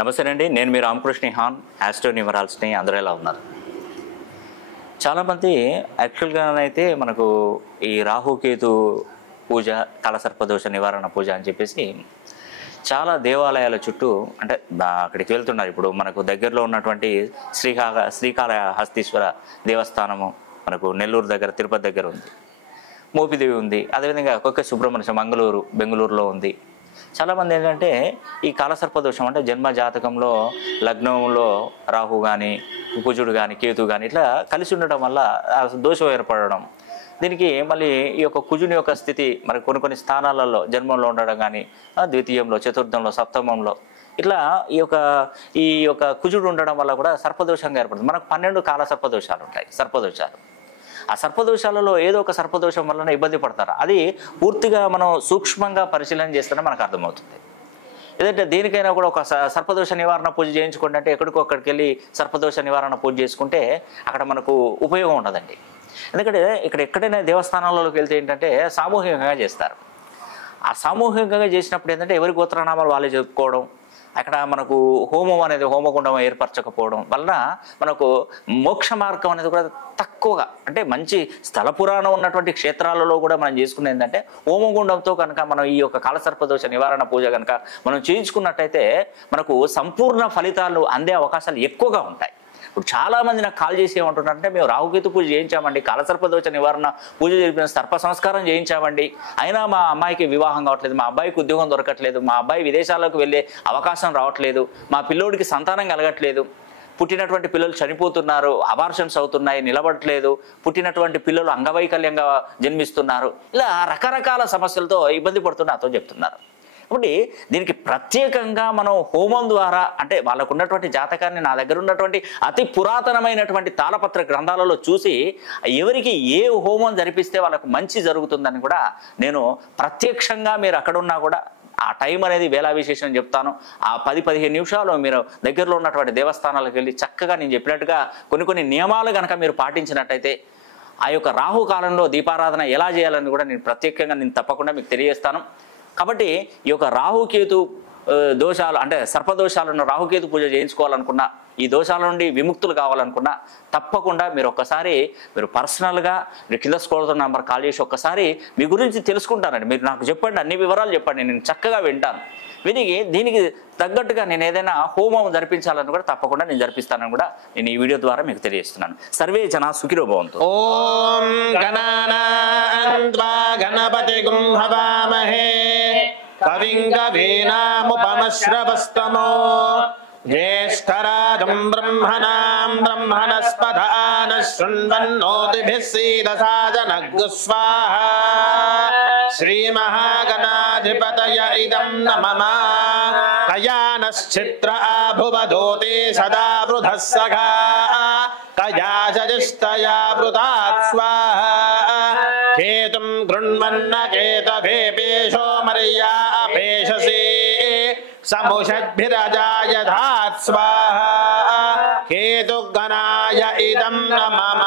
నమస్తే అండి, నేను మీ రామకృష్ణ హాన్, ఆస్ట్రో న్యూమరాల్స్ని. అందరూ ఎలా ఉన్నారు? చాలామంది యాక్చువల్గానైతే మనకు ఈ రాహుకేతు పూజ, కాలసర్పదోష నివారణ పూజ అని చెప్పేసి చాలా దేవాలయాల చుట్టూ అంటే అక్కడికి వెళ్తున్నారు. ఇప్పుడు మనకు దగ్గరలో ఉన్నటువంటి శ్రీకాళహస్తీశ్వర దేవస్థానము మనకు నెల్లూరు దగ్గర, తిరుపతి దగ్గర ఉంది. మోపిదేవి ఉంది. అదేవిధంగా ఒక్కొక్క సుబ్రహ్మణ్యం మంగళూరు, బెంగళూరులో ఉంది. చాలామంది ఏంటంటే ఈ కాలసర్పదోషం అంటే జన్మ జాతకంలో లగ్నంలో రాహు కానీ, కుజుడు కానీ, కేతు కానీ ఇట్లా కలిసి ఉండడం వల్ల దోషం ఏర్పడడం. దీనికి మళ్ళీ ఈ యొక్క కుజుని యొక్క స్థితి మరి కొన్ని స్థానాలలో జన్మంలో ఉండడం కానీ, ద్వితీయంలో, చతుర్థంలో, సప్తమంలో ఇట్లా ఈ యొక్క కుజుడు ఉండడం వల్ల కూడా సర్పదోషంగా ఏర్పడుతుంది. మనకు 12 కాల సర్పదోషాలు ఉంటాయి. సర్పదోషాలు, ఆ సర్పదోషాలలో ఏదో ఒక సర్పదోషం వలన ఇబ్బంది పడతారు. అది పూర్తిగా మనం సూక్ష్మంగా పరిశీలన చేస్తేనే మనకు అర్థమవుతుంది. ఏదంటే దేనికైనా కూడా ఒక సర్పదోష నివారణ పూజ చేయించుకోండి అంటే అక్కడికి వెళ్ళి సర్పదోష నివారణ పూజ చేసుకుంటే అక్కడ మనకు ఉపయోగం ఉండదండి. ఎందుకంటే ఎక్కడైనా దేవస్థానాలలోకి వెళ్తే ఏంటంటే సామూహికంగా చేస్తారు. ఆ సామూహికంగా చేసినప్పుడు ఏంటంటే ఎవరి గోత్రనామాలు వాళ్ళే చెప్పుకోవడం, అక్కడ మనకు హోమం అనేది హోమగుండం ఏర్పరచకపోవడం వలన మనకు మోక్ష మార్గం అనేది కూడా తక్కువగా, అంటే మంచి స్థల పురాణం ఉన్నటువంటి క్షేత్రాలలో కూడా మనం చేసుకునేది ఏంటంటే హోమగుండంతో కనుక మనం ఈ యొక్క కాలసర్పదోష నివారణ పూజ కనుక మనం చేయించుకున్నట్టయితే మనకు సంపూర్ణ ఫలితాలు అందే అవకాశాలు ఎక్కువగా ఉంటాయి. ఇప్పుడు చాలామంది నాకు కాల్ చేసి ఏమంటున్నారంటే, మేము రాహుకేతు పూజ చేయించామండి, కాలసర్పదోష నివారణ పూజ చేయించిన, సర్ప సంస్కారం చేయించామండి, అయినా మా అమ్మాయికి వివాహం కావట్లేదు, మా అబ్బాయికి ఉద్యోగం దొరకట్లేదు, మా అబ్బాయి విదేశాలకు వెళ్ళే అవకాశం రావట్లేదు, మా పిల్లోడికి సంతానం కలగట్లేదు, పుట్టినటువంటి పిల్లలు చనిపోతున్నారు, అబార్షన్స్ అవుతున్నాయి, నిలబడట్లేదు, పుట్టినటువంటి పిల్లలు అంగవైకల్యంగా జన్మిస్తున్నారు, ఇలా రకరకాల సమస్యలతో ఇబ్బంది పడుతున్న నాతో చెప్తున్నారు. కాబట్టి దీనికి ప్రత్యేకంగా మనం హోమం ద్వారా, అంటే వాళ్ళకు ఉన్నటువంటి జాతకాన్ని నా దగ్గర ఉన్నటువంటి అతి పురాతనమైనటువంటి తాళపత్ర గ్రంథాలలో చూసి ఎవరికి ఏ హోమం జరిపిస్తే వాళ్ళకు మంచి జరుగుతుందని కూడా నేను ప్రత్యక్షంగా, మీరు అక్కడున్నా కూడా ఆ టైం అనేది వేళా విశేషం చెప్తాను. ఆ 10-15 నిమిషాలు మీరు దగ్గరలో ఉన్నటువంటి దేవస్థానాలకు వెళ్ళి చక్కగా నేను చెప్పినట్టుగా కొన్ని నియమాలు కనుక మీరు పాటించినట్టయితే ఆ యొక్క రాహుకాలంలో దీపారాధన ఎలా చేయాలని కూడా నేను ప్రత్యేకంగా తప్పకుండా మీకు తెలియజేస్తాను. కాబట్టి ఈ యొక్క రాహుకేతు దోషాలు అంటే సర్పదోషాలను రాహుకేతు పూజ చేయించుకోవాలనుకున్నా, ఈ దోషాల నుండి విముక్తులు కావాలనుకున్నా తప్పకుండా మీరు పర్సనల్గా కింద స్క్రోల్ నెంబర్ కాల్ చేసి ఒక్కసారి మీ గురించి తెలుసుకుంటానండి. మీరు నాకు చెప్పండి, అన్ని వివరాలు చెప్పండి, నేను చక్కగా వింటాను. దీనికి తగ్గట్టుగా నేను ఏదైనా హోమం జరిపించాలని కూడా తప్పకుండా నేను జరిపిస్తానని కూడా నేను ఈ వీడియో ద్వారా మీకు తెలియజేస్తున్నాను. సర్వే జనా సుఖినో భవంతు. ఓం గణానాన్త్వా గణపతిగుం హవామహే కవిం కవీనాముపమశ్రవస్తమో జ్యేష్ఠరాజం బ్రహ్మణాం బ్రహ్మణస్పదాన శృణ్వన్నోతిభిः సీదసాదనగ్ స్వాహా. శ్రీమహాగణాధిపతయ ఇదం నమః. కయానశ్చిత్ర ఆభువదోతే సదా వృధః సఖా కయాజజిష్టయా వృతాత్ స్వాహా. కేతుం గృణ్వన్న కేతవేపేషో మర్యా అపేషసి సముషద్భిరజాయధాత్ స్వాహా. కేతుగణాయ ఇదం నమః.